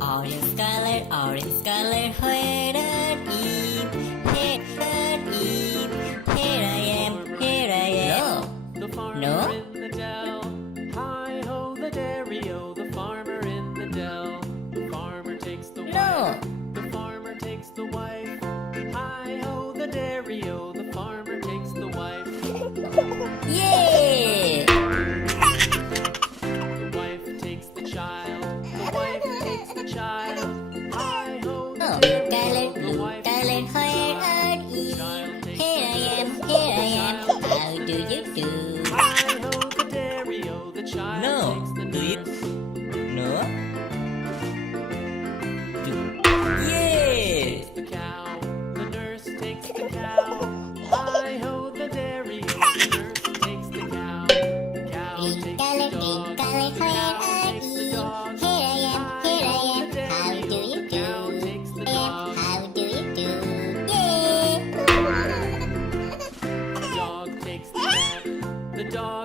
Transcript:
orange color, where are Eve? Here I am, here I am. The farmer No? in the dell. Hi ho, the dairy-o, the farmer in the dell. The farmer takes the No. wife. The farmer takes the wife. Hi ho, the dairy-o, the farmer takes the wife. Yeah! The wife takes the child. The wife takes the child. Hi ho, the Oh, dairy-o, the blue wife color, takes the where child. are The you? child takes Here I the am, child. here I The am. child How takes do the you nurse. do? Hi ho, the dairy-o, the child No, takes the do it. nurse. No? Yeah! The cow, the nurse takes the cow. Hi ho, the dairy-o, the nurse takes the cow. The cow Green takes color, the dog. green color, The where cow are takes the you? dog. Here I am, here I Hi-ho, am. the How do dairy-o, you the cow do? takes the I am, dog. how do you do? Yeah! The dog takes the cat. The dog